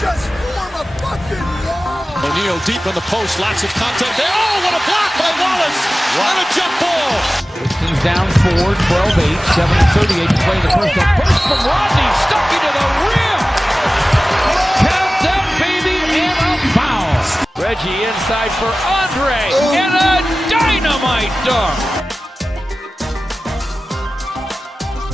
just form a fucking wall. O'Neal deep in the post, lots of contact there. Oh, what a block by Wallace! What a jump ball! Pistons down 4, 12-8, 7:38 to play in the first. A burst from Rodney, stuck into the rim. Count that baby and a foul. Reggie inside for Andre and a dynamite dunk.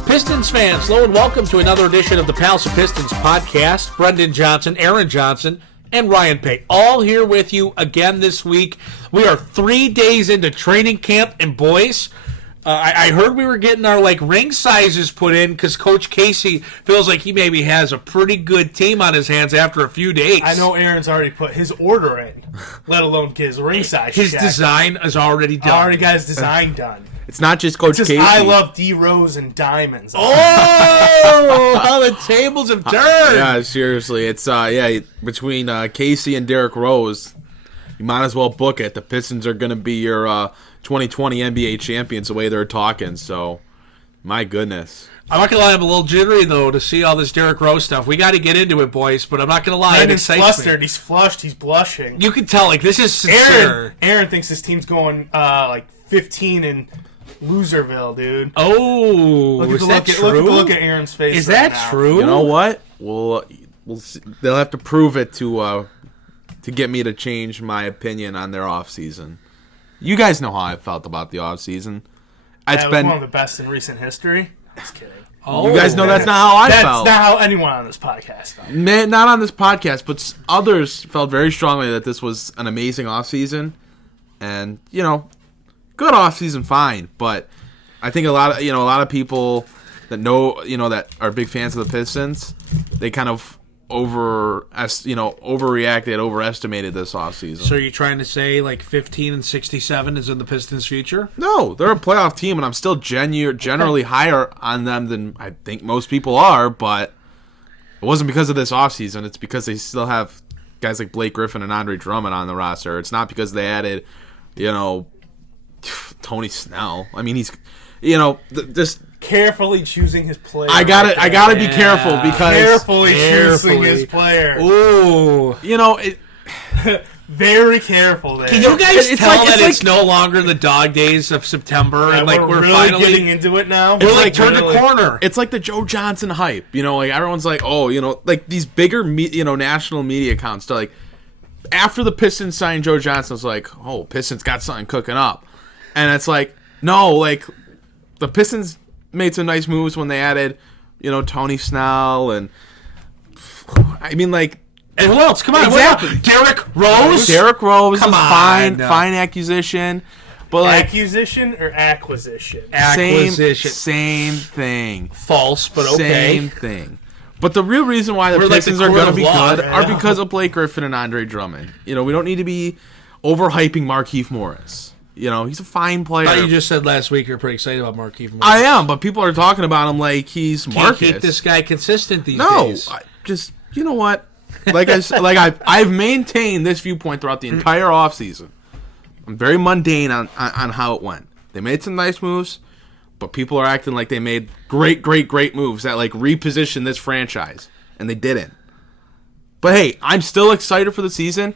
Pistons fans, hello and welcome to another edition of the Palace of Pistons Podcast. Brendan Johnson, Aaron Johnson, and Ryan Paye, all here with you again this week. We are 3 days into training camp, and boys, I heard we were getting our ring sizes put in because Coach Casey feels like he maybe has a pretty good team on his hands after a few days. I know Aaron's already put his order in, let alone get his ring size. His design is already done. Already got his design done. It's not just Coach Casey. I love D Rose and diamonds. Oh, how the tables have turned. Yeah, seriously. It's between Casey and Derrick Rose, you might as well book it. The Pistons are going to be your 2020 NBA champions the way they're talking. So, my goodness. I'm not going to lie, I'm a little jittery, though, to see all this Derrick Rose stuff. We got to get into it, boys, but I'm not going to lie. Brandon's flustered. He's flushed. He's blushing. You can tell, this is sincere. Aaron thinks his team's going 15 in Loserville, dude. Oh, is that true? Look at Aaron's face. Is that true? You know what? We'll see. They'll have to prove it to get me to change my opinion on their offseason. You guys know how I felt about the offseason. It's been one of the best in recent history. Just kidding. Oh, you guys know that's not how I felt. That's not how anyone on this podcast felt. Not on this podcast, but others felt very strongly that this was an amazing offseason. And, good offseason, fine, but I think a lot of people that that are big fans of the Pistons, they kind of overreacted, overestimated this offseason. So are you trying to say 15-67 is in the Pistons' future? No, they're a playoff team, and I'm still generally higher on them than I think most people are, but it wasn't because of this offseason. It's because they still have guys like Blake Griffin and Andre Drummond on the roster. It's not because they added, Tony Snell. I mean, he's, just carefully choosing his player. I gotta be careful because carefully choosing his player. Ooh, very careful there. Can you guys tell that it's no longer the dog days of September and we're really finally getting into it now? We're turned the corner. It's like the Joe Johnson hype. Everyone's like, these bigger national media accounts. They're like, after the Pistons signed Joe Johnson, it's like, oh, Pistons got something cooking up. And it's like, no, the Pistons made some nice moves when they added, Tony Snell and and who else? Come on, exactly. What Derrick Rose? Derrick Rose Come is on, fine acquisition. But accusation or acquisition? Acquisition. Same thing. False, but okay. Same thing. But the real reason why the Pistons are going to be good are because of Blake Griffin and Andre Drummond. We don't need to be overhyping Markieff Morris. He's a fine player. I thought you just said last week you're pretty excited about Markieff Morris. I am, but people are talking about him like he's Marcus. Can't keep this guy consistent these days. No, you know what? I've maintained this viewpoint throughout the entire offseason. I'm very mundane on how it went. They made some nice moves, but people are acting like they made great moves that reposition this franchise, and they didn't. But hey, I'm still excited for the season.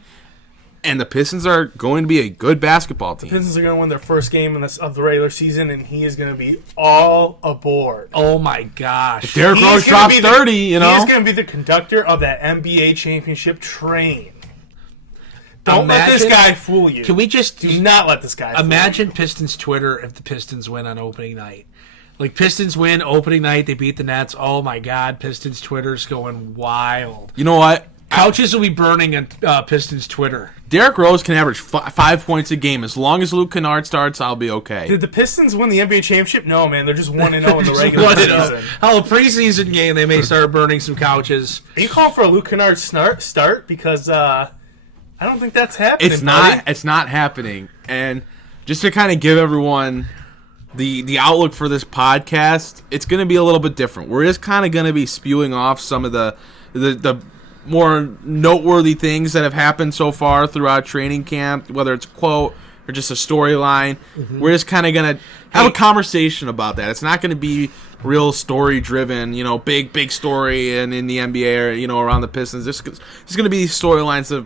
And the Pistons are going to be a good basketball team. The Pistons are going to win their first game of the regular season, and he is going to be all aboard. Oh, my gosh. If Derrick Rose drops 30, He is going to be the conductor of that NBA championship train. Don't let this guy fool you. Can we just... Do not let this guy imagine fool you. Pistons Twitter if the Pistons win on opening night. Pistons win opening night, they beat the Nets. Oh, my God. Pistons Twitter's going wild. You know what? Couches will be burning on Pistons Twitter. Derrick Rose can average 5 points a game. As long as Luke Kennard starts, I'll be okay. Did the Pistons win the NBA championship? No, man. They're just 1-0 in the regular season. Oh, a preseason game, they may start burning some couches. Are you calling for a Luke Kennard start? Because I don't think that's happening. It's not happening. And just to kind of give everyone the outlook for this podcast, it's going to be a little bit different. We're just kind of going to be spewing off some of the more noteworthy things that have happened so far throughout training camp, whether it's a quote or just a storyline. We're just kind of going to have a conversation about that. It's not going to be real story-driven, big story and in the NBA or, around the Pistons. There's going to be these storylines that,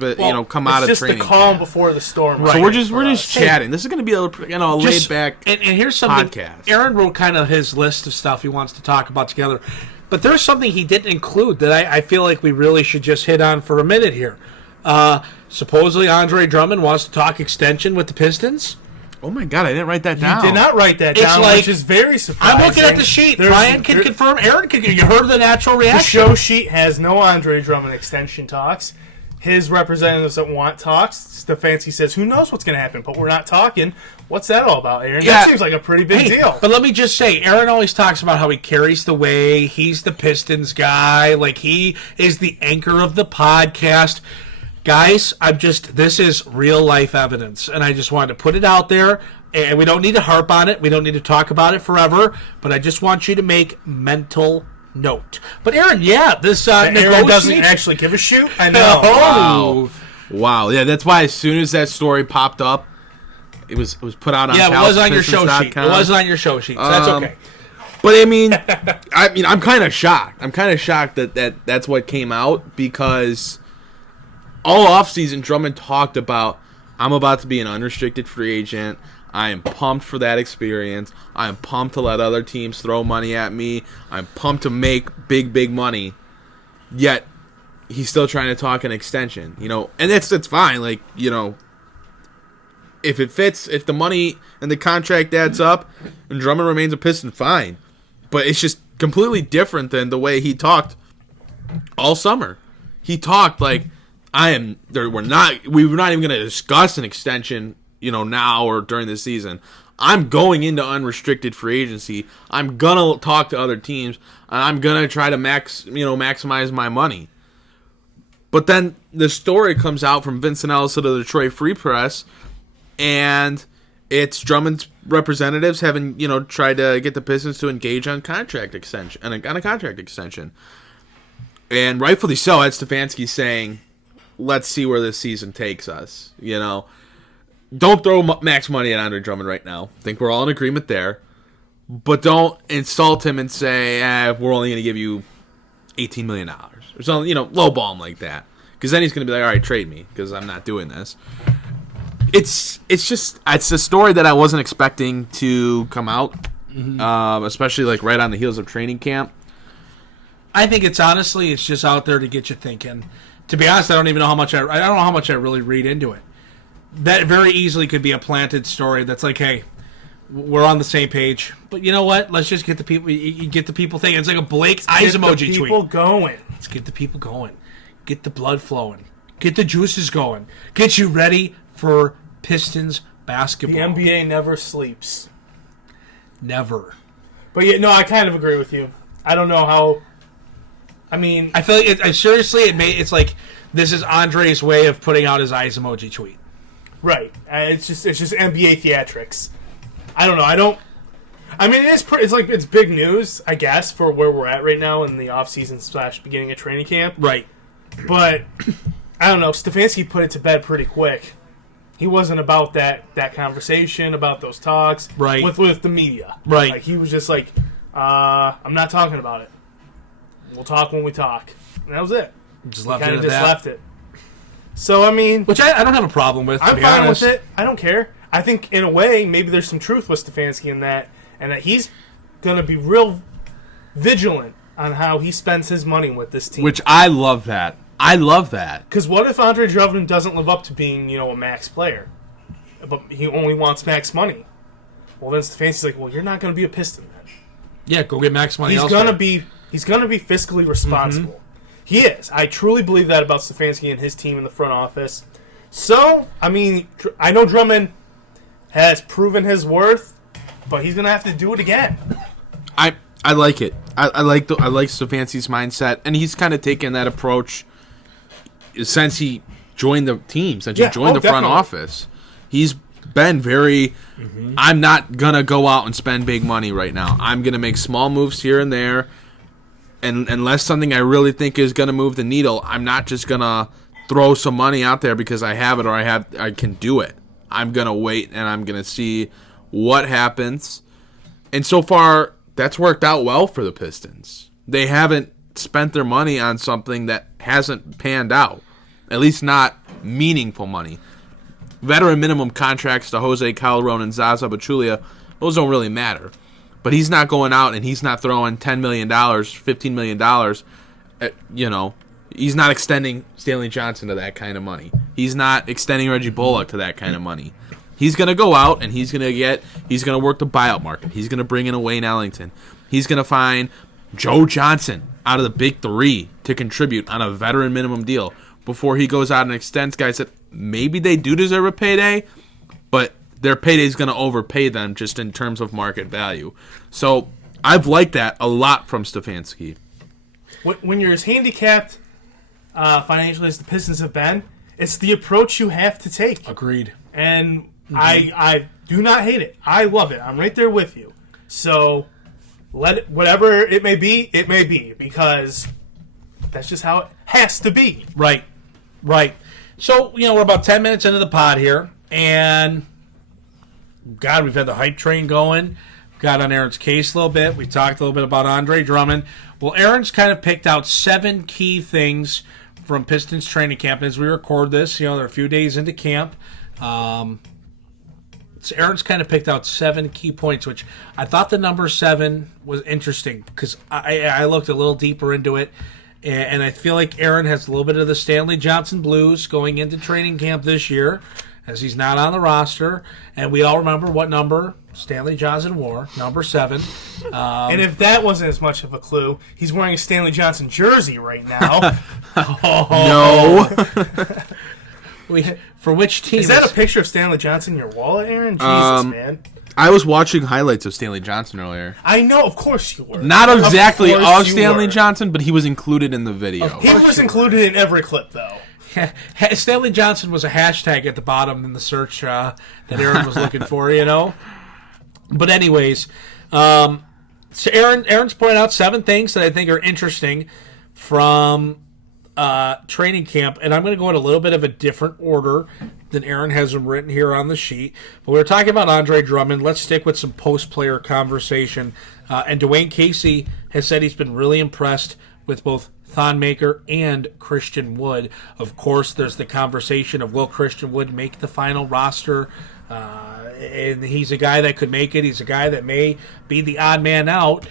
come out of training. It's just the calm before the storm. Right. So we're just chatting. This is going to be a laid-back and here's something. Podcast. Aaron wrote kind of his list of stuff he wants to talk about together. But there's something he didn't include that I feel like we really should just hit on for a minute here. Supposedly Andre Drummond wants to talk extension with the Pistons. Oh my God, I didn't write that down. You did not write that down, which is very surprising. I'm looking at the sheet. Ryan can confirm. Aaron can. You heard the natural reaction. The show sheet has no Andre Drummond extension talks. His representatives that want talks, Stefanski says, who knows what's going to happen, but we're not talking. What's that all about, Aaron? That seems like a pretty big deal. But let me just say, Aaron always talks about how he carries the way. He's the Pistons guy. Like, he is the anchor of the podcast. Guys, this is real life evidence, and I just wanted to put it out there, and we don't need to harp on it. We don't need to talk about it forever, but I just want you to make mental note. But Aaron, this Aaron doesn't actually give a shoot? I Wow. know. Wow. Yeah, that's why as soon as that story popped up, it was put out on it was on your show sheet. It wasn't on your show sheet, so that's okay. But I'm kind of shocked. I'm kind of shocked that that's what came out, because all offseason, Drummond talked about, I'm about to be an unrestricted free agent. I am pumped for that experience. I am pumped to let other teams throw money at me. I'm pumped to make big money. Yet, he's still trying to talk an extension. And it's fine. Like, if it fits, if the money and the contract adds up, and Drummond remains a Piston, fine. But it's just completely different than the way he talked all summer. He talked like, we're not even going to discuss an extension, now or during the season. I'm going into unrestricted free agency. I'm going to talk to other teams, and I'm going to try to maximize my money. But then the story comes out from Vincent Ellis of the Detroit Free Press, and it's Drummond's representatives having, tried to get the Pistons to engage on contract extension, on a contract extension. And rightfully so, Ed Stefanski saying, let's see where this season takes us. Don't throw max money at Andre Drummond right now. I think we're all in agreement there. But don't insult him and say, we're only going to give you $18 million. Or something, lowball him like that. Because then he's going to be like, all right, trade me, because I'm not doing this. It's a story that I wasn't expecting to come out, especially like right on the heels of training camp. I think it's just out there to get you thinking. To be honest, I don't know how much I really read into it. That very easily could be a planted story that's like, hey, we're on the same page. But you know what? Let's just get the people. You get the people thinking. It's like a Blake eyes emoji tweet. People going. Let's get the people going. Get the blood flowing. Get the juices going. Get you ready for Pistons basketball. The NBA never sleeps. Never. But I kind of agree with you. I don't know how. I feel like it's like this is Andre's way of putting out his eyes emoji tweet. Right. It's just NBA theatrics. I don't know. It's big news, I guess, for where we're at right now in the offseason / beginning of training camp. Right. But I don't know. Stefanski put it to bed pretty quick. He wasn't about that conversation, about those talks with the media. Right. Like, he was just like, I'm not talking about it. We'll talk when we talk. And that was it. Just left it. So, which I don't have a problem with. I'm fine with it. I don't care. I think, in a way, maybe there's some truth with Stefanski in that, and that he's going to be real vigilant on how he spends his money with this team. Which I love that. Because what if Andre Drummond doesn't live up to being, a max player, but he only wants max money? Well, then Stefanski's like, well, you're not going to be a Piston then. Yeah, go get max money. He's going to be fiscally responsible. Mm-hmm. He is. I truly believe that about Stefanski and his team in the front office. So, I know Drummond has proven his worth, but he's going to have to do it again. I like it. I like Stefanski's mindset, and he's kind of taken that approach since he joined the team, since he joined the front office. He's been very, I'm not going to go out and spend big money right now. I'm going to make small moves here and there. And unless something I really think is going to move the needle, I'm not just going to throw some money out there because I have it or I can do it. I'm going to wait and I'm going to see what happens. And so far, that's worked out well for the Pistons. They haven't spent their money on something that hasn't panned out, at least not meaningful money. Veteran minimum contracts to Jose Calderon and Zaza Pachulia, those don't really matter. But he's not going out and he's not throwing $10 million, $15 million. He's not extending Stanley Johnson to that kind of money. He's not extending Reggie Bullock to that kind of money. He's going to go out and he's going to work the buyout market. He's going to bring in a Wayne Ellington. He's going to find Joe Johnson out of the big three to contribute on a veteran minimum deal before he goes out and extends guys that maybe they do deserve a payday, but their payday is going to overpay them just in terms of market value. So I've liked that a lot from Stefanski. When you're as handicapped financially as the Pistons have been, it's the approach you have to take. Agreed. And I do not hate it. I love it. I'm right there with you. So let it, whatever it may be, because that's just how it has to be. Right. So, we're about 10 minutes into the pod here, and God, we've had the hype train going. Got on Aaron's case a little bit. We talked a little bit about Andre Drummond. Well, Aaron's kind of picked out 7 key things from Pistons training camp. And as we record this, they're a few days into camp. So Aaron's kind of picked out 7 key points, which I thought the number 7 was interesting because I looked a little deeper into it. And I feel like Aaron has a little bit of the Stanley Johnson blues going into training camp this year, as he's not on the roster. And we all remember what number Stanley Johnson wore, number 7. And if that wasn't as much of a clue, he's wearing a Stanley Johnson jersey right now. No. For which team? Is that a picture of Stanley Johnson in your wallet, Aaron? Jesus, man. I was watching highlights of Stanley Johnson earlier. I know, of course you were. Not exactly of Stanley Johnson, but he was included in the video. He was included in every clip, though. Stanley Johnson was a hashtag at the bottom in the search that Aaron was looking for, But anyways, so Aaron's pointed out 7 things that I think are interesting from training camp, and I'm going to go in a little bit of a different order than Aaron has them written here on the sheet. But we were talking about Andre Drummond. Let's stick with some post-player conversation. And Dwayne Casey has said he's been really impressed with both Thonmaker and Christian Wood. Of course, there's the conversation of will Christian Wood make the final roster? And he's a guy that could make it. He's a guy that may be the odd man out.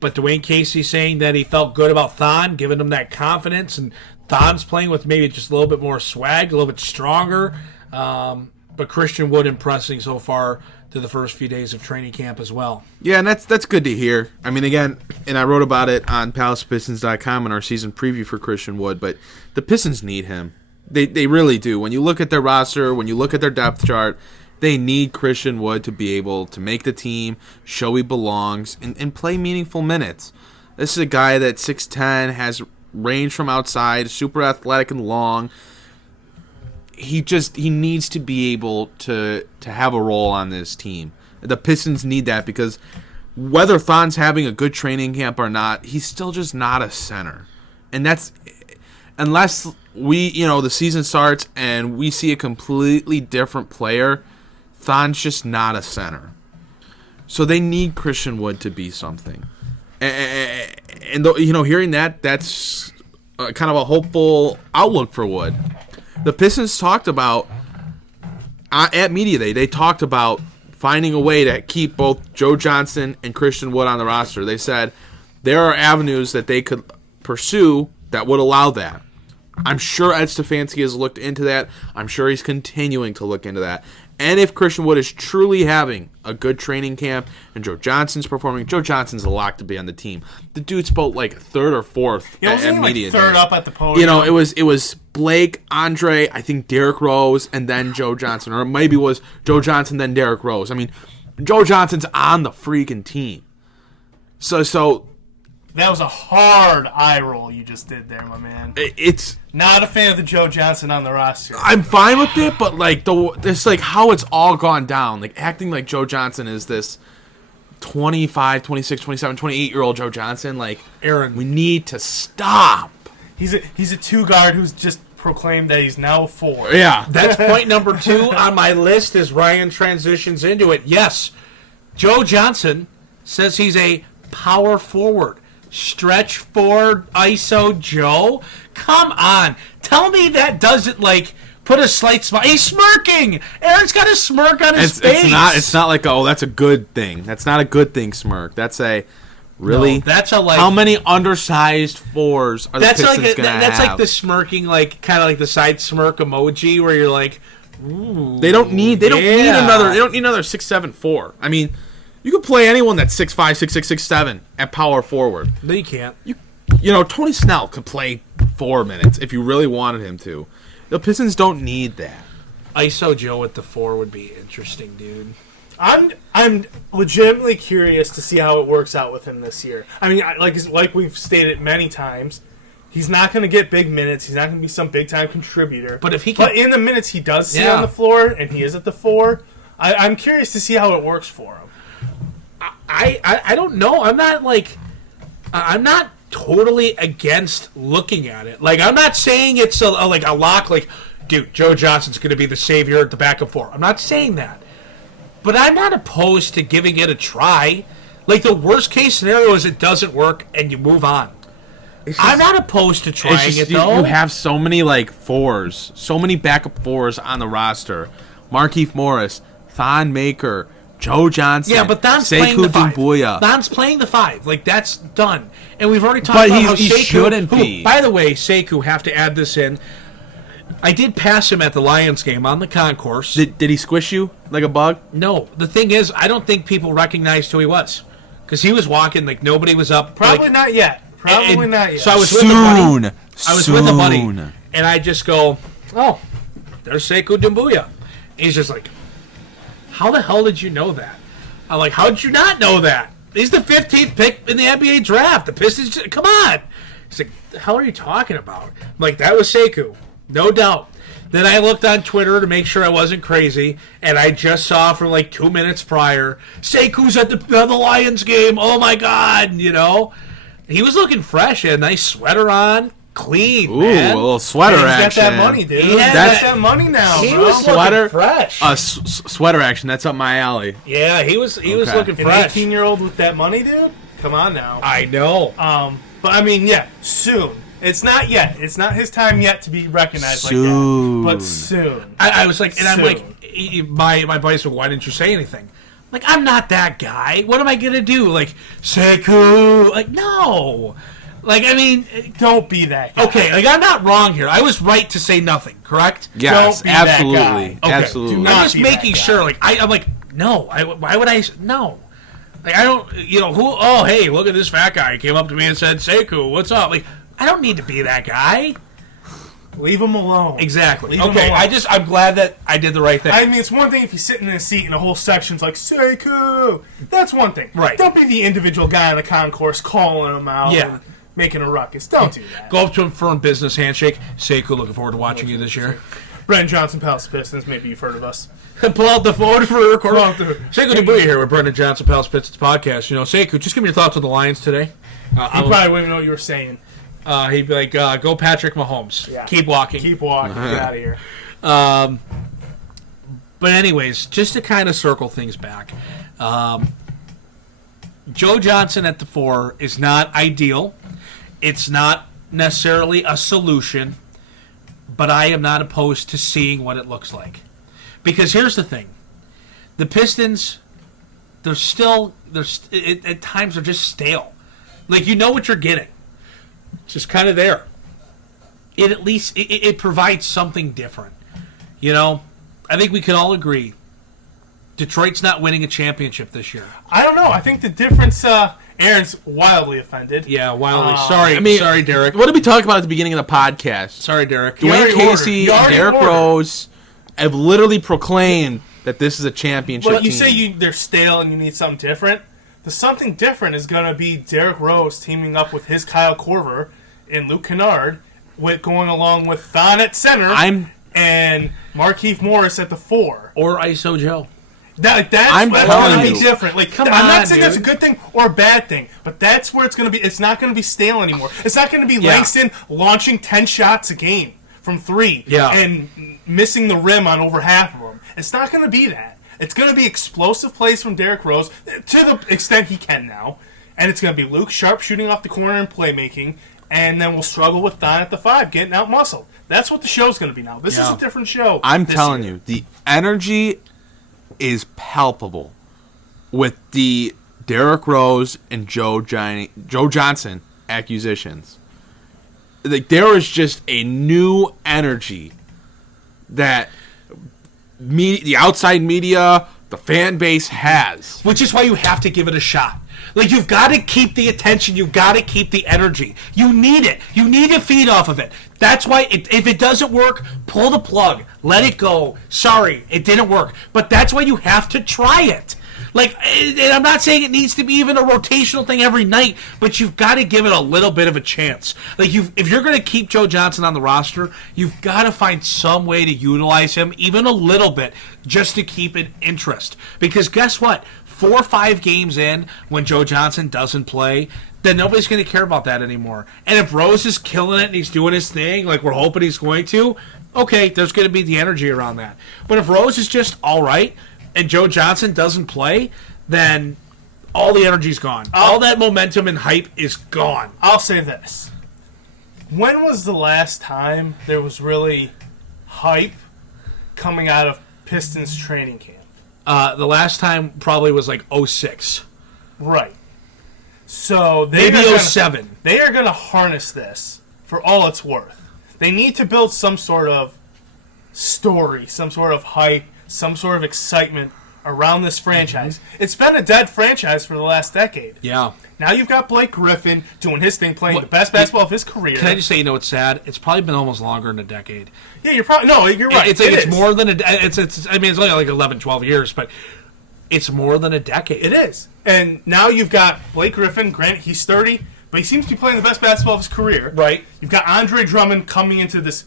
But Dwayne Casey saying that he felt good about Thon, giving him that confidence. And Thon's playing with maybe just a little bit more swag, a little bit stronger. But Christian Wood impressing so far through the first few days of training camp as well. Yeah, and that's good to hear. I mean, again, and I wrote about it on PalaceOfPistons.com in our season preview for Christian Wood, but the Pistons need him. They really do. When you look at their roster, when you look at their depth chart, they need Christian Wood to be able to make the team, show he belongs, and play meaningful minutes. This is a guy that's 6'10", has range from outside, super athletic and long. He needs to be able to have a role on this team. The Pistons need that because whether Thon's having a good training camp or not, he's still just not a center. And that's unless the season starts and we see a completely different player, Thon's just not a center. So they need Christian Wood to be something. And hearing that's kind of a hopeful outlook for Wood. The Pistons talked about, at Media Day, they talked about finding a way to keep both Joe Johnson and Christian Wood on the roster. They said there are avenues that they could pursue that would allow that. I'm sure Ed Stefanski has looked into that. I'm sure he's continuing to look into that. And if Christian Wood is truly having a good training camp and Joe Johnson's performing, Joe Johnson's a lock to be on the team. The dude's about like 3rd or 4th at Media Day. Third up at the podium. It was Blake, Andre, I think Derrick Rose, and then Joe Johnson. Or maybe it was Joe Johnson, then Derrick Rose. I mean, Joe Johnson's on the freaking team. So that was a hard eye roll you just did there, my man. It's not a fan of the Joe Johnson on the roster. I'm fine with it, but it's like how it's all gone down. Like acting like Joe Johnson is this 25, 26, 27, 28-year-old Joe Johnson. Like, Aaron, we need to stop. He's a 2 guard who's just proclaimed that he's now a 4. Yeah. That's point number 2 on my list as Ryan transitions into it. Yes, Joe Johnson says he's a power forward. Stretch forward, ISO Joe? Come on. Tell me that doesn't, put a slight smile. He's smirking. Aaron's got a smirk on his face. It's not like, oh, that's a good thing. That's not a good thing smirk. That's a, really? No, that's a, how many undersized 4s are the Pistons going to have? That's like the smirking, kind of like the side smirk emoji where you're like, ooh. They don't need another 6'7" 4. I mean, you could play anyone that's 6'5", 6'6", 6'7" at power forward. No, you can't. Tony Snell could play 4 minutes if you really wanted him to. The Pistons don't need that. ISO Joe at the 4 would be interesting, dude. I'm legitimately curious to see how it works out with him this year. I mean, like we've stated many times, he's not going to get big minutes. He's not going to be some big time contributor. But in the minutes he does see on the floor, and he is at the 4, I'm curious to see how it works for him. I don't know. I'm not totally against looking at it. I'm not saying it's a lock. Dude, Joe Johnson's going to be the savior at the backup 4. I'm not saying that, but I'm not opposed to giving it a try. The worst case scenario is it doesn't work and you move on. I'm not opposed to trying it though. You have so many 4s, so many backup 4s on the roster. Markieff Morris, Thon Maker, Joe Johnson. Yeah, but Don's playing the 5. Don's playing the 5. That's done. And we've already talked about how he Sekou, shouldn't be. By the way, Sekou, have to add this in. I did pass him at the Lions game on the concourse. Did he squish you like a bug? No. The thing is, I don't think people recognized who he was. Because he was walking nobody was up. Probably not yet. Not yet. So I was with a buddy. And I just go, oh, there's Sekou Doumbouya. He's just like, how the hell did you know that? I'm like, how did you not know that? He's the 15th pick in the NBA draft. The Pistons, come on. He's like, the hell are you talking about? I'm like, that was Sekou. No doubt. Then I looked on Twitter to make sure I wasn't crazy, and I just saw for 2 minutes prior, Sekou's at the Lions game. Oh, my God, He was looking fresh. He had a nice sweater on. Clean, ooh, man. A little sweater action. He's got that money, dude. He's got that money now, He bro. was Sweater, looking fresh. Sweater action. That's up my alley. Yeah, he was looking An fresh. 18-year-old with that money, dude? Come on now. I know. But I mean, yeah, soon. It's not yet. It's not his time yet to be recognized soon. like that. But soon. I was like, and soon. I'm like, my buddies were, why didn't you say anything? I'm not that guy. What am I gonna do? Sekou? No. I mean, don't be that guy. Okay, I'm not wrong here. I was right to say nothing, correct? Yes, don't be absolutely. That guy. Okay. Absolutely. Do not I'm just be making that sure. I'm like, no. Why would I? No. I don't. Who? Oh, hey, look at this fat guy. He came up to me and said, "Sekou, what's up?" I don't need to be that guy. Leave him alone. Exactly. Leave him Okay. alone. I'm glad that I did the right thing. I mean, it's one thing if he's sitting in a seat and the whole section's like, Sekou. That's one thing. Right. Don't be the individual guy on the concourse calling him out. Yeah. And making a ruckus. Don't do that. Go up to him, firm business handshake. Sekou, looking forward to watching you this year. Brendan Johnson, Palace of Pistons. Maybe you've heard of us. Pull out the phone for a record. Sekou Hey. Doumbouya here with Brendan Johnson, Palace of Pistons Podcast. Sekou, just give me your thoughts on the Lions today. He probably wouldn't even know what you were saying. He'd be like, go Patrick Mahomes. Yeah. Keep walking. Keep walking. Get out of here. But anyways, just to kind of circle things back, Joe Johnson at the 4 is not ideal. It's not necessarily a solution, but I am not opposed to seeing what it looks like. Because here's the thing. The Pistons, at times they're just stale. You know what you're getting. It's just kind of there. It at least it provides something different. I think we can all agree Detroit's not winning a championship this year. I don't know. I think the difference. Aaron's wildly offended. Yeah, wildly. Sorry, Derrick. What did we talk about at the beginning of the podcast? Sorry, Derrick. Dwayne Casey and Derrick ordered. Rose have literally proclaimed that this is a championship But you team. say they're stale and you need something different. The something different is going to be Derrick Rose teaming up with his Kyle Korver and Luke Kennard, going along with Thon at center and Markieff Morris at the 4. Or ISO Joe. That's I'm going telling to be you. different. Come I'm on, not saying dude. that's a good thing or a bad thing, but that's where it's going to be. It's not going to be stale anymore. It's not going to be Langston launching 10 shots a game. from 3 and missing the rim on over half of them. It's not going to be that. It's going to be explosive plays from Derrick Rose to the extent he can now. And it's going to be Luke Sharp shooting off the corner and playmaking. And then we'll struggle with Don at the 5 getting out muscled. That's what the show's going to be now. This is a different show. I'm telling you, the energy is palpable with the Derrick Rose and Joe Johnson acquisitions. Like, there is just a new energy that the outside media, the fan base has. Which is why you have to give it a shot. Like, you've got to keep the attention. You've got to keep the energy. You need it. You need to feed off of it. That's why, if it doesn't work, pull the plug. Let it go. Sorry, it didn't work. But that's why you have to try it. Like, and I'm not saying it needs to be even a rotational thing every night, but you've got to give it a little bit of a chance. Like, if you're going to keep Joe Johnson on the roster, you've got to find some way to utilize him, even a little bit, just to keep it interest. Because guess what? 4 or 5 games in, when Joe Johnson doesn't play, then nobody's going to care about that anymore. And if Rose is killing it and he's doing his thing, like we're hoping he's going to, okay, there's going to be the energy around that. But if Rose is just all right and Joe Johnson doesn't play, then all the energy's gone. All that momentum and hype is gone. I'll say this. When was the last time there was really hype coming out of Pistons training camp? The last time probably was like 06. Right. So maybe 07. They are going to harness this for all it's worth. They need to build some sort of story, some sort of hype, some sort of excitement around this franchise. Mm-hmm. It's been a dead franchise for the last decade. Yeah. Now you've got Blake Griffin doing his thing, playing the best basketball of his career. Can I just say, what's sad? It's probably been almost longer than a decade. Yeah, you're right. It's more than it's only like 11, 12 years, but it's more than a decade. It is. And now you've got Blake Griffin. Granted, he's 30, but he seems to be playing the best basketball of his career. Right. You've got Andre Drummond coming into this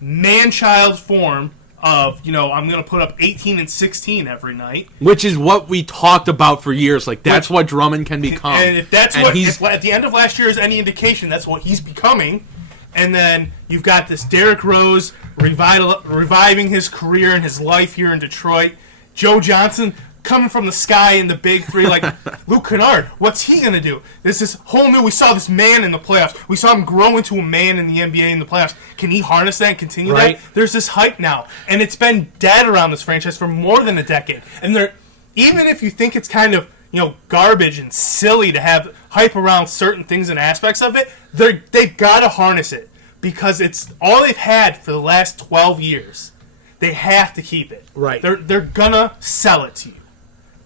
man-child form of, I'm going to put up 18 and 16 every night. Which is what we talked about for years. Like, that's what Drummond can become. And if at the end of last year is any indication, that's what he's becoming. And then you've got this Derrick Rose reviving his career and his life here in Detroit. Joe Johnson coming from the sky in the big 3, like Luke Kennard. What's he going to do? There's this whole new... We saw this man in the playoffs. We saw him grow into a man in the NBA in the playoffs. Can he harness that and continue that? There's this hype now. And it's been dead around this franchise for more than a decade. And even if you think it's kind of, garbage and silly to have hype around certain things and aspects of it, they've got to harness it. Because it's all they've had for the last 12 years. They have to keep it. Right. They're going to sell it to you.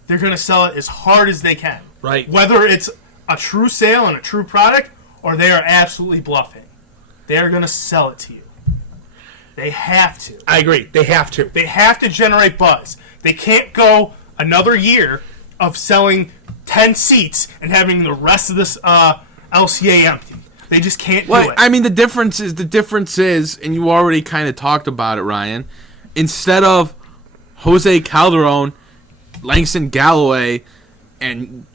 They're going to sell it as hard as they can. Right. Whether it's a true sale and a true product, or they are absolutely bluffing. They are going to sell it to you. They have to. I agree. They have to. They have to generate buzz. They can't go another year of selling 10 seats and having the rest of this LCA empty. They just can't do it. I mean, the difference is, and you already kind of talked about it, Ryan, instead of Jose Calderon, Langston Galloway, and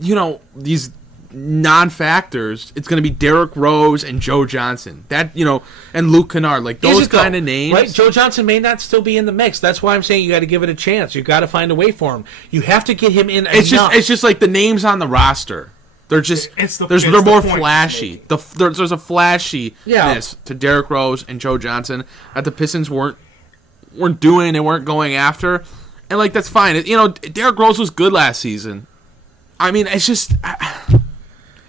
these non-factors, it's going to be Derrick Rose and Joe Johnson. And Luke Kennard, like those kind of names. Right? Joe Johnson may not still be in the mix. That's why I'm saying you got to give it a chance. You got to find a way for him. You have to get him in. It's just like the names on the roster. They're just they're more flashy. There's a flashiness to Derrick Rose and Joe Johnson that the Pistons weren't doing. They weren't going after. And, that's fine. Derrick Rose was good last season. I mean, it's just...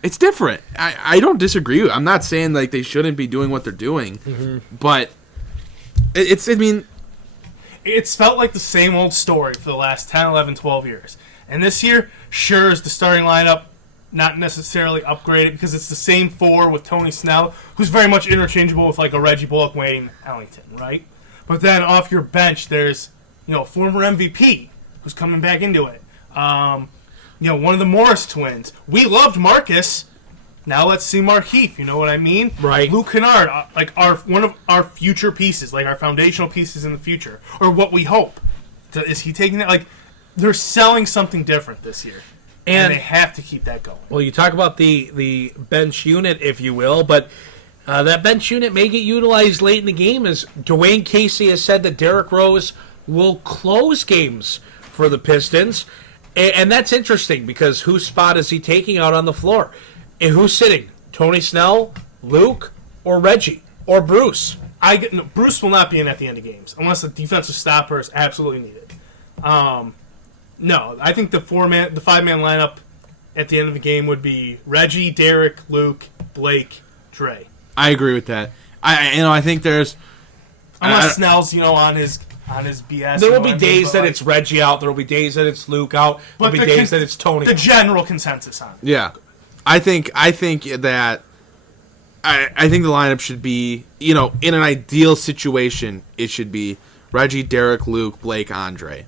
it's different. I don't disagree with you. I'm not saying, they shouldn't be doing what they're doing. Mm-hmm. But it's felt like the same old story for the last 10, 11, 12 years. And this year, sure, is the starting lineup not necessarily upgraded because it's the same 4 with Tony Snell, who's very much interchangeable with, a Reggie Bullock, Wayne Ellington, right? But then off your bench, there's... former MVP who's coming back into it. One of the Morris twins. We loved Marcus. Now let's see Markieff. You know what I mean? Right. Luke Kennard, one of our future pieces, our foundational pieces in the future, or what we hope. Is he taking that? They're selling something different this year, and they have to keep that going. Well, you talk about the bench unit, if you will, but That bench unit may get utilized late in the game, as Dwayne Casey has said that Derrick Rose will close games for the Pistons. And that's interesting because whose spot is he taking out on the floor? And who's sitting? Tony Snell, Luke, or Reggie, or Bruce? Bruce will not be in at the end of games unless the defensive stopper is absolutely needed. No, I think the 5-man lineup at the end of the game would be Reggie, Derrick, Luke, Blake, Dre. I agree with that. I think there's unless Snell's on his BS. There will be days that it's Reggie out. There will be days that it's Luke out. There will be days that it's Tony. The general consensus on it. Yeah, I think that I think the lineup should be, in an ideal situation, it should be Reggie, Derrick, Luke, Blake, Andre.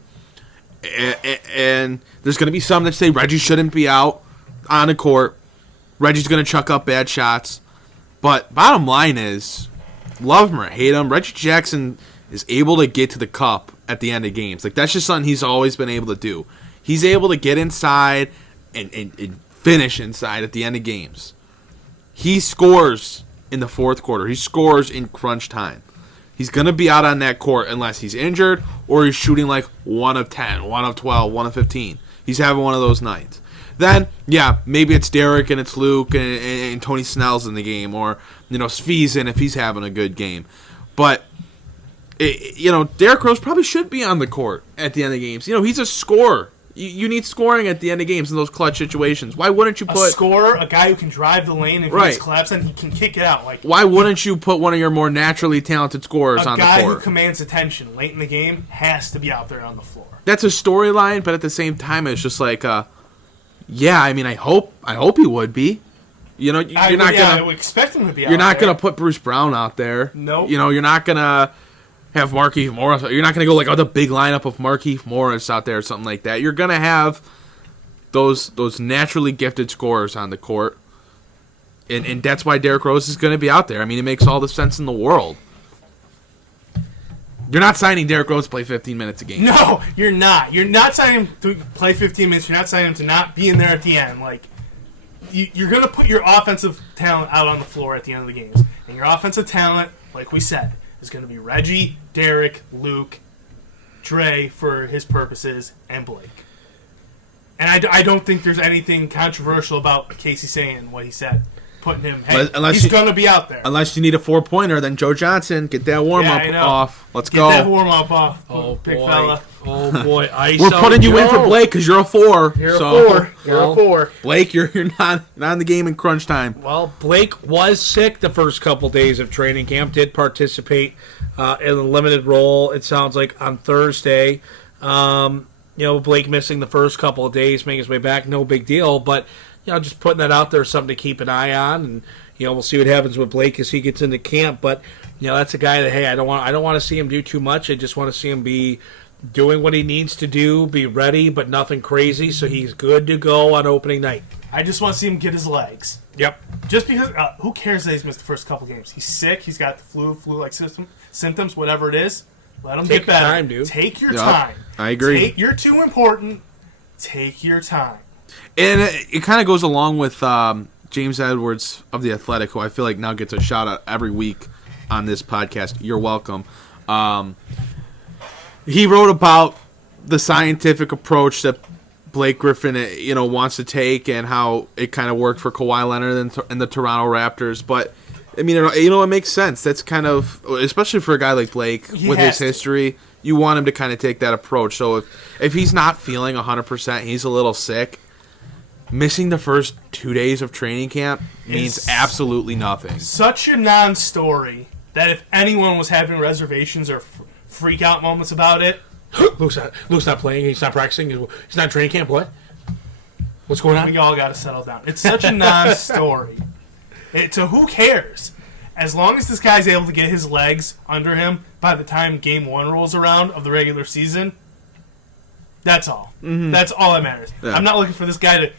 And there's going to be some that say Reggie shouldn't be out on the court. Reggie's going to chuck up bad shots. But bottom line is, love him or hate him, Reggie Jackson is able to get to the cup at the end of games. Like, that's just something he's always been able to do. He's able to get inside and finish inside at the end of games. He scores in the fourth quarter. He scores in crunch time. He's going to be out on that court unless he's injured or he's shooting like 1 of 10, 1 of 12, 1 of 15. He's having one of those nights. Then, yeah, maybe it's Derrick and it's Luke and Tony Snell's in the game, or, Svi's in if he's having a good game. But, Derrick Rose probably should be on the court at the end of games. He's a scorer. You need scoring at the end of games in those clutch situations. Why wouldn't you put a scorer, a guy who can drive the lane and if he's collapsing, he can kick it out? Like, why wouldn't you put one of your more naturally talented scorers on the court? A guy who commands attention late in the game has to be out there on the floor. That's a storyline, but at the same time, it's just like, I hope he would be. I would expect him to be. You're not gonna put Bruce Brown out there. Nope. You're not gonna have Markieff Morris. You're not going to go like the big lineup of Markieff Morris out there or something like that. You're going to have those naturally gifted scorers on the court, and that's why Derrick Rose is going to be out there. I mean, it makes all the sense in the world. You're not signing Derrick Rose to play 15 minutes a game. No, you're not. You're not signing him to play 15 minutes. You're not signing him to not be in there at the end. Like, you're going to put your offensive talent out on the floor at the end of the games. And your offensive talent, like we said, is going to be Reggie, Derrick, Luke, Dre for his purposes, and Blake. And I don't think there's anything controversial about Casey saying what he said. Putting him, he's going to be out there. Unless you need a 4-pointer, then Joe Johnson, get that warm-up off. Let's go. Get that warm-up off, big fella. Oh, boy. We're putting you in for Blake because you're a 4. You're a 4. Blake, you're not in the game in crunch time. Well, Blake was sick the first couple days of training camp, did participate in a limited role, it sounds like, on Thursday. Blake missing the first couple of days, making his way back, no big deal, but just putting that out there is something to keep an eye on, and we'll see what happens with Blake as he gets into camp. But that's a guy that, hey, I don't want to see him do too much. I just want to see him be doing what he needs to do, be ready, but nothing crazy, so he's good to go on opening night. I just want to see him get his legs. Yep. Just because, who cares that he's missed the first couple games? He's sick. He's got the flu-like symptoms, whatever it is. Let him get better. Take your time, dude. Take your time. I agree. You're too important. Take your time. And it kind of goes along with James Edwards of The Athletic, who I feel like now gets a shout out every week on this podcast. You're welcome. He wrote about the scientific approach that Blake Griffin, wants to take, and how it kind of worked for Kawhi Leonard and the Toronto Raptors. But I mean, it makes sense. That's kind of, especially for a guy like Blake with his history, you want him to kind of take that approach. So if he's not feeling 100%, he's a little sick. Missing the first 2 days of training camp means absolutely nothing. Such a non-story that if anyone was having reservations or freak out moments about it, Luke's not playing. He's not practicing. He's not in training camp. What? What's going on? We all got to settle down. It's such a non-story. So who cares? As long as this guy's able to get his legs under him by the time Game 1 rolls around of the regular season, that's all. Mm-hmm. That's all that matters. Yeah. I'm not looking for this guy to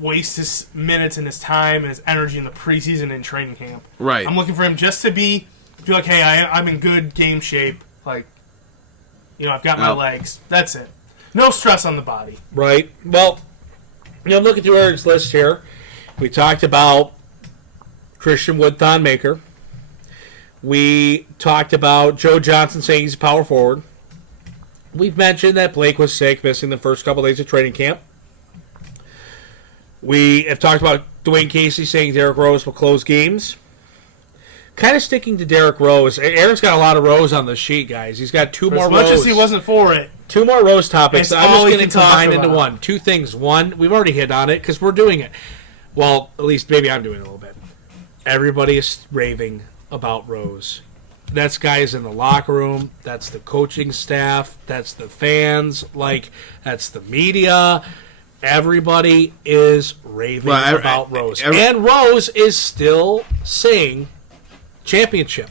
waste his minutes and his time and his energy in the preseason and training camp. Right. I'm looking for him just to feel like, hey, I'm in good game shape. Like, I've got my legs. That's it. No stress on the body. Right. Well, I'm looking through Eric's list here. We talked about Christian Wood Thonmaker. We talked about Joe Johnson saying he's a power forward. We've mentioned that Blake was sick, missing the first couple days of training camp. We have talked about Dwayne Casey saying Derrick Rose will close games. Kind of sticking to Derrick Rose. Aaron's got a lot of Rose on the sheet, guys. He's got two more Rose. As much as he wasn't for it. Two more Rose topics. I'm just going to combine into about. one. Two things. One, we've already hit on it because we're doing it. Well, at least maybe I'm doing it a little bit. Everybody is raving about Rose. That's guys in the locker room. That's the coaching staff. That's the fans. That's the media. Everybody is raving about Rose. And Rose is still saying championship.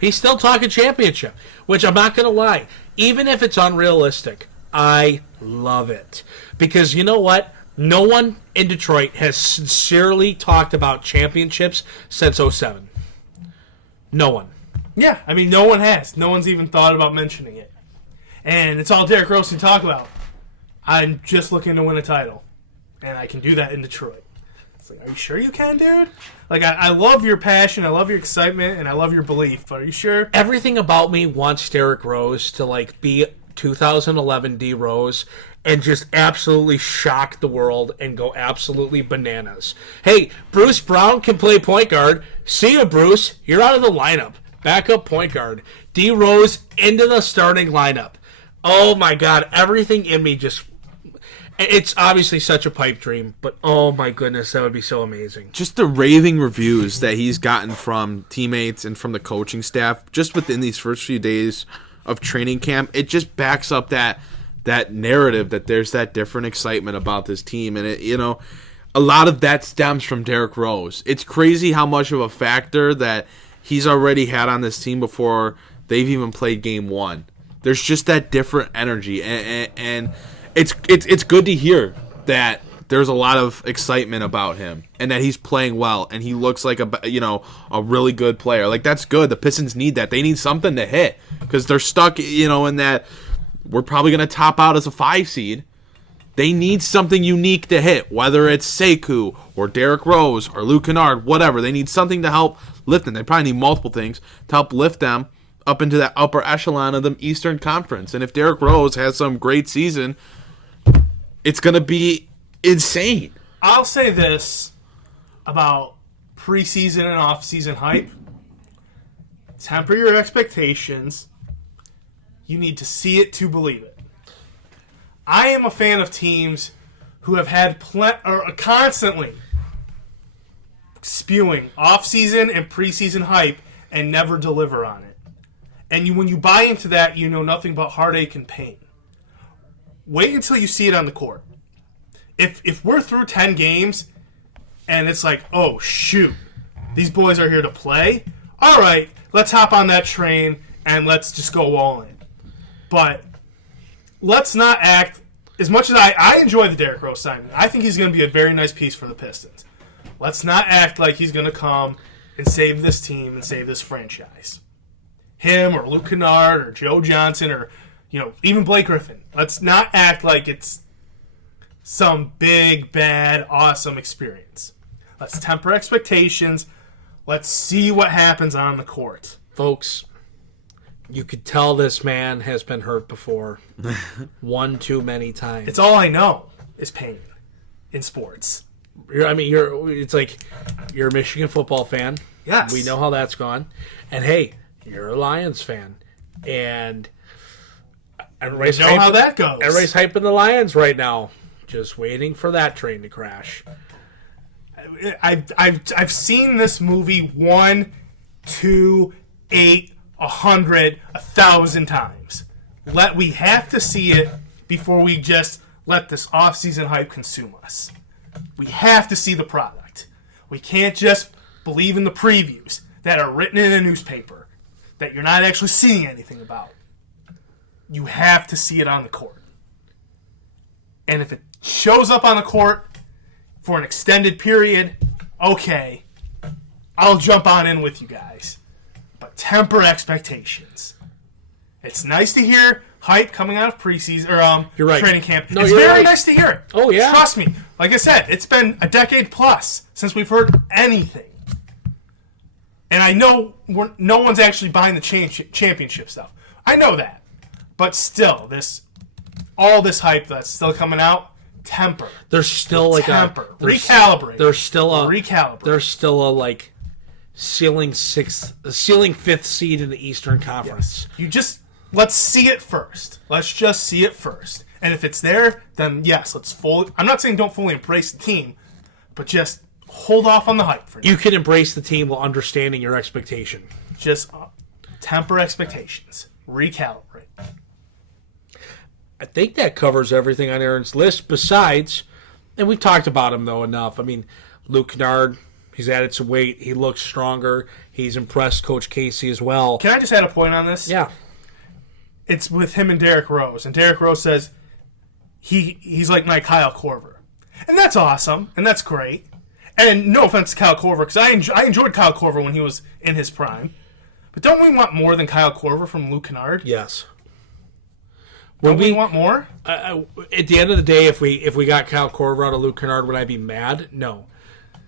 He's still talking championship, which I'm not going to lie. Even if it's unrealistic, I love it. Because you know what? No one in Detroit has sincerely talked about championships since 2007. No one. Yeah, I mean, no one has. No one's even thought about mentioning it. And it's all Derrick Rose to talk about. I'm just looking to win a title. And I can do that in Detroit. It's like, are you sure you can, dude? I love your passion, I love your excitement, and I love your belief, but are you sure? Everything about me wants Derrick Rose to, be 2011 D. Rose and just absolutely shock the world and go absolutely bananas. Hey, Bruce Brown can play point guard. See you, Bruce. You're out of the lineup. Backup point guard. D. Rose into the starting lineup. Oh, my God. Everything in me just... It's obviously such a pipe dream, but oh, my goodness, that would be so amazing. Just the raving reviews that he's gotten from teammates and from the coaching staff just within these first few days of training camp, it just backs up that narrative that there's that different excitement about this team. And, a lot of that stems from Derrick Rose. It's crazy how much of a factor that he's already had on this team before they've even played game one. There's just that different energy. And it's good to hear that there's a lot of excitement about him and that he's playing well and he looks like a really good player. That's good. The Pistons need that. They need something to hit because they're stuck, in that we're probably going to top out as a 5 seed. They need something unique to hit, whether it's Sekou or Derrick Rose or Luke Kennard, whatever. They need something to help lift them. They probably need multiple things to help lift them up into that upper echelon of the Eastern Conference. And if Derrick Rose has some great season, it's going to be insane. I'll say this about preseason and off-season hype. Temper your expectations. You need to see it to believe it. I am a fan of teams who have had constantly spewing off-season and preseason hype and never deliver on it. And when you buy into that, you know nothing but heartache and pain. Wait until you see it on the court. If we're through 10 games and it's like, oh, shoot, these boys are here to play, all right, let's hop on that train and let's just go all in. But let's not act, as much as I enjoy the Derrick Rose signing, I think he's going to be a very nice piece for the Pistons. Let's not act like he's going to come and save this team and save this franchise. Him or Luke Kennard or Joe Johnson or, even Blake Griffin. Let's not act like it's some big, bad, awesome experience. Let's temper expectations. Let's see what happens on the court. Folks, you could tell this man has been hurt before. One too many times. It's all I know is pain in sports. It's like you're a Michigan football fan. Yes. We know how that's gone. And hey, you're a Lions fan. And everybody's know how that goes. Everybody's hyping the Lions right now. Just waiting for that train to crash. I've seen this movie 1, 2, 8, 100, 1,000 times. We have to see it before we just let this off-season hype consume us. We have to see the product. We can't just believe in the previews that are written in a newspaper that you're not actually seeing anything about. You have to see it on the court. And if it shows up on the court for an extended period, okay, I'll jump on in with you guys. But temper expectations. It's nice to hear hype coming out of preseason or you're right. training camp. No, it's you're very right. nice to hear it. Oh, yeah. Trust me. Like I said, it's been a decade plus since we've heard anything. And I know no one's actually buying the championship stuff. I know that. But still, all this hype that's still coming out, temper. There's still like recalibrate. There's still a recalibrate. There's still a ceiling fifth seed in the Eastern Conference. Yes. Let's see it first. Let's just see it first. And if it's there, then yes, I'm not saying don't fully embrace the team, but just hold off on the hype for now. You can embrace the team while understanding your expectation. Just temper expectations. Recalibrate. I think that covers everything on Aaron's list besides, and we've talked about him, though, enough. I mean, Luke Kennard, he's added some weight. He looks stronger. He's impressed Coach Casey as well. Can I just add a point on this? Yeah. It's with him and Derrick Rose. And Derrick Rose says he's like my Kyle Korver. And that's awesome. And that's great. And no offense to Kyle Korver, because I enjoyed Kyle Korver when he was in his prime. But don't we want more than Kyle Korver from Luke Kennard? Yes. Don't we want more? At the end of the day, if we got Kyle Korver out of Luke Kennard, would I be mad? No.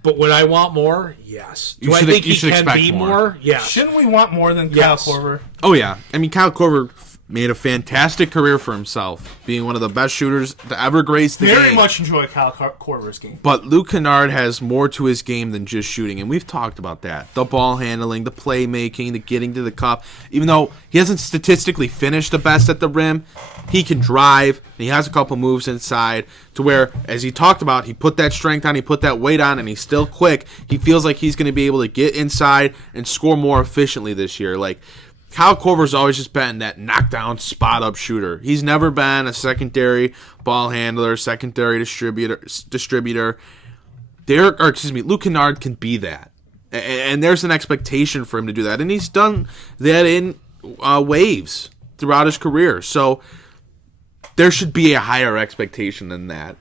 But would I want more? Yes. Do I think he can be more? Yeah. Shouldn't we want more than Kyle Korver? Oh, yeah. I mean, Kyle Korver made a fantastic career for himself, being one of the best shooters to ever grace the game. Very much enjoy Kyle Korver's game. But Luke Kennard has more to his game than just shooting, and we've talked about that. The ball handling, the playmaking, the getting to the cup. Even though he hasn't statistically finished the best at the rim, he can drive, and he has a couple moves inside to where, as he talked about, he put that strength on, he put that weight on, and he's still quick. He feels like he's going to be able to get inside and score more efficiently this year. Like, Kyle Korver's always just been that knockdown, spot-up shooter. He's never been a secondary ball handler, secondary distributor. Luke Kennard can be that. And there's an expectation for him to do that. And he's done that in waves throughout his career. So there should be a higher expectation than that.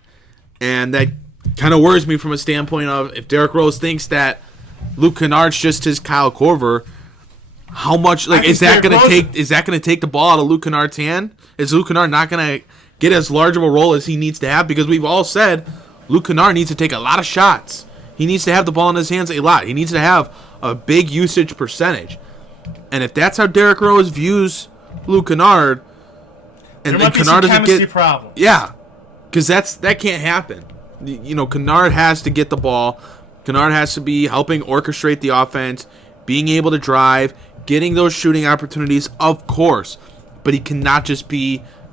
And that kind of worries me from a standpoint of if Derrick Rose thinks that Luke Kennard's just his Kyle Korver, how much is that going to take the ball out of Luke Kennard's hand? Is Luke Kennard not going to get as large of a role as he needs to have? Because we've all said Luke Kennard needs to take a lot of shots. He needs to have the ball in his hands a lot. He needs to have a big usage percentage. And if that's how Derrick Rose views Luke Kennard, and Kennard doesn't get problems. Yeah, because that can't happen. Kennard has to get the ball. Kennard has to be helping orchestrate the offense, being able to drive, getting those shooting opportunities, of course. But he cannot just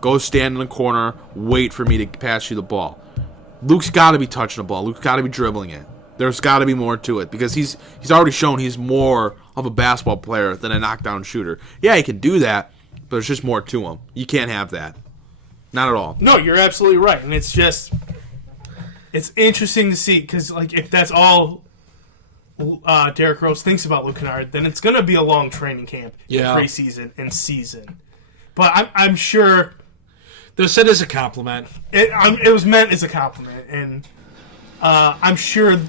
go stand in the corner, wait for me to pass you the ball. Luke's got to be touching the ball. Luke's got to be dribbling it. There's got to be more to it because he's already shown he's more of a basketball player than a knockdown shooter. Yeah, he can do that, but there's just more to him. You can't have that. Not at all. No, you're absolutely right. And it's interesting to see because if that's all Derrick Rose thinks about Luke Kennard, then it's going to be a long training camp, preseason and season. But I'm sure it was said as a compliment. It was meant as a compliment, and I'm sure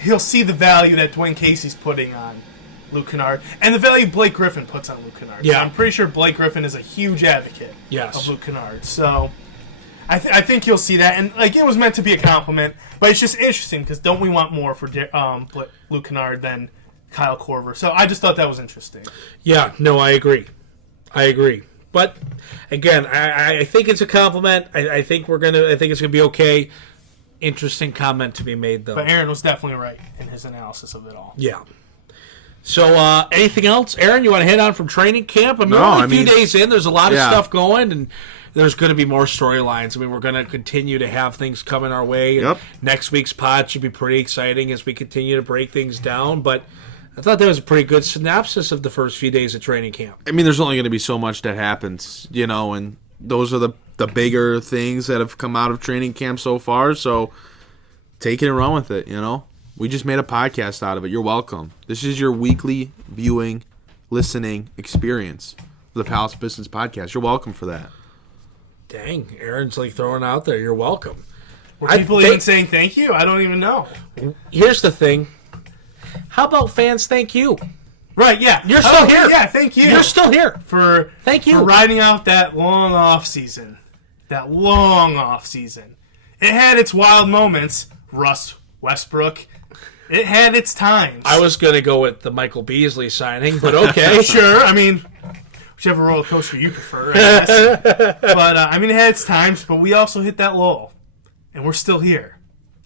he'll see the value that Dwayne Casey's putting on Luke Kennard and the value Blake Griffin puts on Luke Kennard. Yeah, so I'm pretty sure Blake Griffin is a huge advocate of Luke Kennard. So I think you'll see that, and it was meant to be a compliment, but it's just interesting because don't we want more for Luke Kennard than Kyle Korver? So I just thought that was interesting. Yeah, no, I agree. But again, I think it's a compliment. I think it's gonna be okay. Interesting comment to be made though. But Aaron was definitely right in his analysis of it all. Yeah. So anything else, Aaron? You want to hit on from training camp? We're only a few days in. There's a lot of stuff going, and there's going to be more storylines. I mean, we're going to continue to have things coming our way. Yep. Next week's pod should be pretty exciting as we continue to break things down. But I thought that was a pretty good synopsis of the first few days of training camp. I mean, there's only going to be so much that happens, and those are the bigger things that have come out of training camp so far. So take it and run with it, We just made a podcast out of it. You're welcome. This is your weekly viewing, listening experience for the Palace of Pistons Podcast. You're welcome for that. Dang, Aaron's throwing out there, you're welcome. Were people even saying thank you? I don't even know. Here's the thing. How about fans thank you? Right, yeah. You're still here. Yeah, thank you. You're still here. Thank you. For riding out that long off season. It had its wild moments. Russ Westbrook It had its times. I was going to go with the Michael Beasley signing, but okay. Sure, I mean, whichever roller coaster you prefer, I guess. But, I mean, it had its times, but we also hit that lull. And we're still here.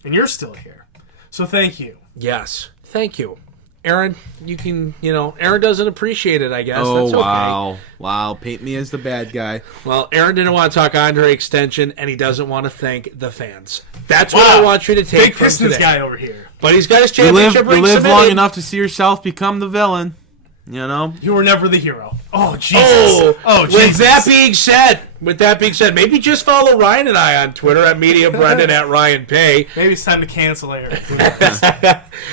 And you're still here. So thank you. Yes. Thank you. Aaron, you can, Aaron doesn't appreciate it, I guess. Oh, That's okay. wow. Wow. Paint me as the bad guy. Well, Aaron didn't want to talk Andre extension, and he doesn't want to thank the fans. That's what I want you to take Big from Pistons today. guy over here. But he's got his You championship ring live submitted. long enough to see yourself become the villain. You know? You were never the hero. Oh, Jesus. Oh, Jesus. With that being said, maybe just follow Ryan and I on Twitter at Media Brendan at Ryan Paye. Maybe it's time to cancel Aaron.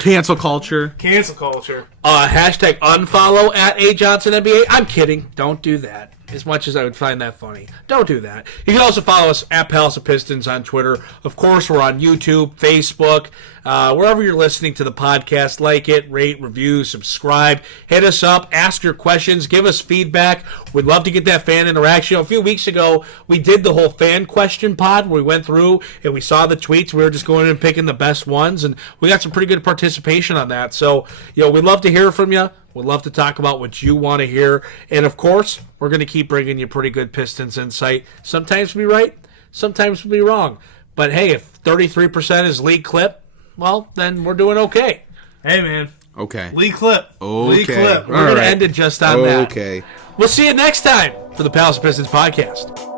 Cancel culture. Cancel culture. Hashtag unfollow at AJohnsonNBA. I'm kidding. Don't do that. As much as I would find that funny. Don't do that. You can also follow us at Palace of Pistons on Twitter. Of course, we're on YouTube, Facebook, wherever you're listening to the podcast. Like it, rate, review, subscribe. Hit us up. Ask your questions. Give us feedback. We'd love to get that fan interaction. A few weeks ago, we did the whole fan question pod where we went through and we saw the tweets. We were just going in and picking the best ones, and we got some pretty good participation on that. So, we'd love to hear from you. We'd love to talk about what you want to hear. And, of course, we're going to keep bringing you pretty good Pistons insight. Sometimes we'll be right, sometimes we'll be wrong. But, hey, if 33% is league clip, well, then we're doing okay. Hey, man. Okay. League clip. Okay. League clip. We're going to end it just on that. Okay. We'll see you next time for the Palace of Pistons podcast.